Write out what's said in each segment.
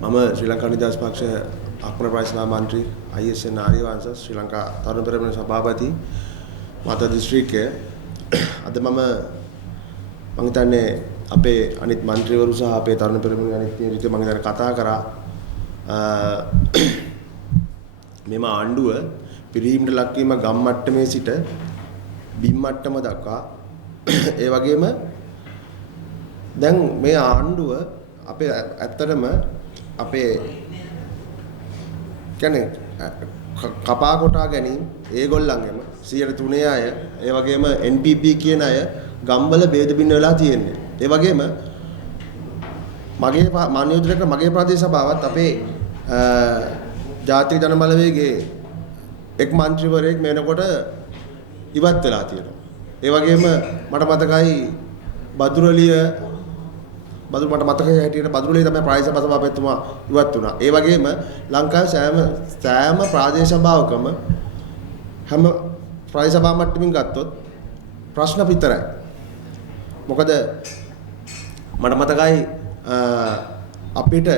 මම ශ්‍රී ලංකා නිදහස් පක්ෂ අක්මර ප්‍රයිස්ලා මන්ත්‍රී ISN ආර්යවංශ ශ්‍රී ලංකා තරුණ පෙරමුණ සභාපති මත දිස්ත්‍රික්කයේ අද මම හිතන්නේ අපේ අනිත් മന്ത്രിවරු සහ අපේ තරුණ පෙරමුණේ අනිත් විදිහට මම දැන් කතා කරා මෙම ආණ්ඩුව පිරිහීමට ලක්වීම ගම් මට්ටමේ සිට බිම් මට්ටම දක්වා ඒ වගේම දැන් මේ ආණ්ඩුව අපේ ඇත්තටම අපේ කියන්නේ කපා කොටා ගැනීම ඒගොල්ලන්ගෙම 103 අය ඒ වගේම NPP කියන අය ගම්වල ભેද බින්න වෙලා තියෙන්නේ. ඒ වගේම මගේ මාන්‍යෝදරක මගේ ප්‍රදේශ සභාවත් අපේ ජාතික ජනබලවේගයේ එක් മന്ത്രിවරයෙක් මේනකොට ඉවත් වෙලා තියෙනවා. ඒ වගේම මට මතකයි බදුරලිය මට මතකයි හැටියට බදුරලිය තමයි ප්‍රාදේශීය සභාපතිතුමා ඉවත් වුණා. ඒ වගේම ලංකාවේ සෑම ප්‍රාදේශ සභාවකම හැම ප්‍රාදේශ සභා මට්ටමින් ගත්තොත් ප්‍රශ්න විතරයි. මොකද මට මතකයි අපිට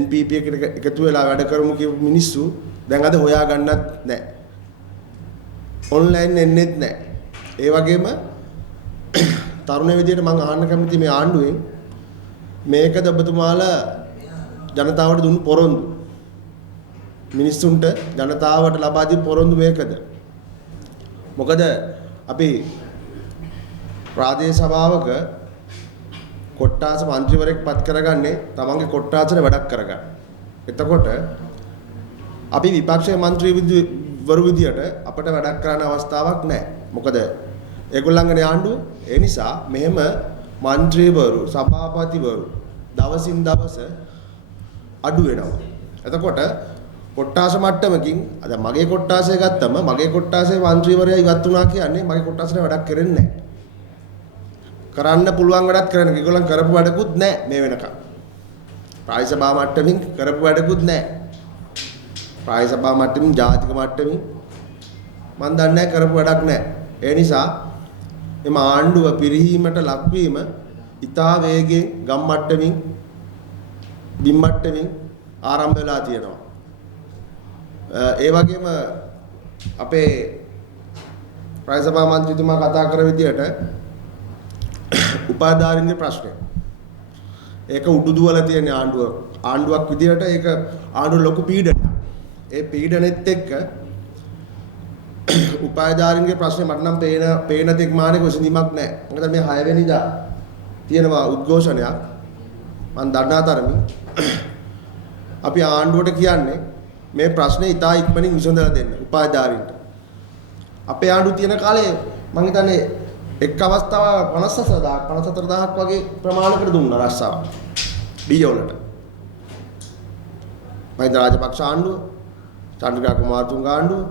NPP එකට එකතු වෙලා වැඩ කරමු කියපු මිනිස්සු දැන් අද හොයා ගන්නත් නැහැ. ඔන්ලයින් එන්නෙත් නැහැ. ඒ වගේම තරුණ විදියට මම අහන්න කැමති මේ ආණ්ඩුවෙන් මේකද ඔබතුමාලා ජනතාවට දුන්නු පොරොන්දු මිනිස්සුන්ට ජනතාවට ලබා දී පොරොන්දු මේකද? මොකද අපි ප්‍රාදේශ සභාවක කොට්ටාස മന്ത്രിවරයෙක් පත් කරගන්නේ තමන්ගේ කොට්ටාසට වැඩක් කරගන්න. එතකොට අපි විපක්ෂයේ മന്ത്രിවරු විදියට අපිට වැඩක් කරන්න අවස්ථාවක් නැහැ. මොකද ඒගොල්ලන්ගේ ආණ්ඩුව ඒ නිසා මෙහෙම മന്ത്രിවරු සභාපතිවරු දවසින් දවස අඩු වෙනවා. එතකොට කොට්ටාස මට්ටමකින් අද මගේ කොට්ටාසය ගත්තම මගේ කොට්ටාසේ മന്ത്രിවරයා ඉවත් වුණා කියන්නේ මගේ කොට්ටාසට වැඩක් කරන්නේ නැහැ. කරන්න පුළුවන් වැඩක් කරන්න. ඒගොල්ලන් කරපු වැඩකුත් නැහැ මේ වෙනකම්. ප්‍රාදේශ සභා මට්ටමින් කරපු වැඩකුත් නැහැ. ප්‍රාදේශ සභා මට්ටමින් ජාතික මට්ටමින් මම දන්නේ කරපු වැඩක් නැහැ. ඒ නිසා එම ආණ්ඩුව පිරිහීමට ලක්වීම ඉතා වේගයෙන් ගම් මට්ටමින් බිම් මට්ටමින් ආරම්භ වෙලා තියෙනවා. ඒ වගේම අපේ ප්‍රාදේශ සභා මන්ත්‍රීතුමා කතා කර විදියට උපාධාරින්ගේ ප්‍රශ්නය. ඒක උඩු දුවලා තියෙන ආණ්ඩුවක් විදියට ඒක ආණ්ඩුව ලොකු පීඩනයක්. ඒ පීඩනෙත් එක්ක උපාධාරින්ගේ ප්‍රශ්නේ මට නම් පේන තෙක් මානෙක විසඳීමක් නැහැ. මොකද මේ 6 වෙනිදා තියෙනවා උද්ඝෝෂණයක්. මම දන්නා තරමින් අපි ආණ්ඩුවට කියන්නේ මේ ප්‍රශ්නේ ඉතා ඉක්මනින් විසඳලා දෙන්න උපාධාරින්ට. අපේ ආණ්ඩුව තියෙන කාලේ මම හිතන්නේ එක් අවස්ථාවක් 54000ක් වගේ ප්‍රමාණයකට දුන්නා රස්සාව. ඩීජේ වලට. මහින්ද රාජපක්ෂ ආණ්ඩුව, චන්ද්‍රිකා කුමාරතුංග ආණ්ඩුව,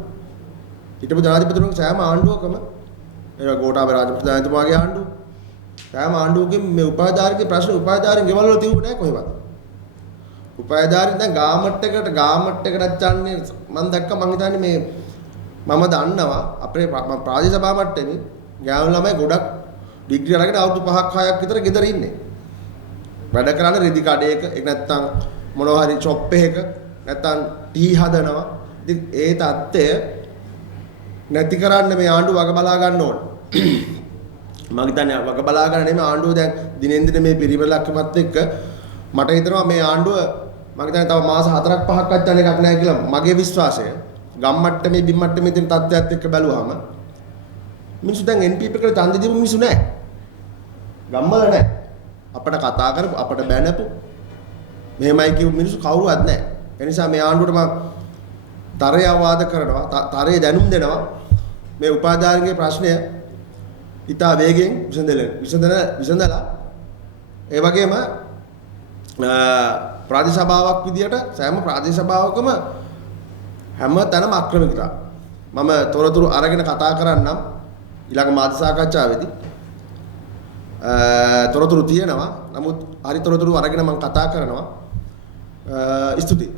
හිටපු ජනාධිපතිතුමා සෑම ආණ්ඩුවකම ඒ ගෝඨාභය රාජපක්ෂතුමාගේ ආණ්ඩුව සෑම ආණ්ඩුවකින් මේ උපාධාරිකේ ප්‍රශ්න උපාධාරින් ගෙවල් වල තිබුණේ නැහැ කොහෙවත්. උපාධාරින් දැන් ගාමට්ටයකටත් යන්නේ මම දැක්ක මම හිතන්නේ මේ මම දන්නවා අපේ ප්‍රාදේශ සභා මට්ටමේ ගෑනු ළමයි ගොඩක් ඩිග්‍රී අරගෙන අවුරුදු 5ක් 6ක් විතර ගෙදර ඉන්නේ. වැඩ කරන්නේ රෙදි කඩේක ඒක නැත්තම් මොනවා හරි ෂොප් එකක නැත්තම් ටී හදනවා. ඉතින් ඒ தත්ත්වය නැති කරන්න මේ ආණ්ඩුව වග බලා ගන්න ඕන. මම හිතන්නේ වග බලා ගන්න නෙමෙයි ආණ්ඩුව දැන් දිනෙන් දින මේ පිරිවැලක්කමත් එක්ක මට හිතෙනවා මේ ආණ්ඩුව මම හිතන්නේ තව මාස 4ක් 5ක්වත් යන එකක් නැහැ කියලා මගේ විශ්වාසය. ගම් මට්ටමේ බිම් මට්ටමේ තියෙන තත්ත්වයක් එක්ක බැලුවාම මිනිස්සු දැන් NPP එකට ඡන්දෙ දීපු මිනිස්සු නැහැ. ගම්වල නැහැ. අපිට කතා කරපු අපිට බැනපු මෙහෙමයි කියපු මිනිස්සු කවුරුවත් නැහැ. ඒ නිසා මේ ආණ්ඩුවට මම තරය අවවාද කරනවා, තරය දැනුම් දෙනවා. මේ උපාධාරින්ගේ ප්‍රශ්නය ඉතා වේගෙන් විසඳලා ඒ වගේම ප්‍රාදේශ සභාවක් විදියට සෑම ප්‍රාදේශ සභාවකම හැම තැනම අක්‍රමිකතා. මම තොරතුරු අරගෙන කතා කරන්නම් ඊළඟ මාධ්‍ය සාකච්ඡාවේදී. තොරතුරු තියෙනවා. නමුත් හරි තොරතුරු අරගෙන මම කතා කරනවා. ස්තුතියි.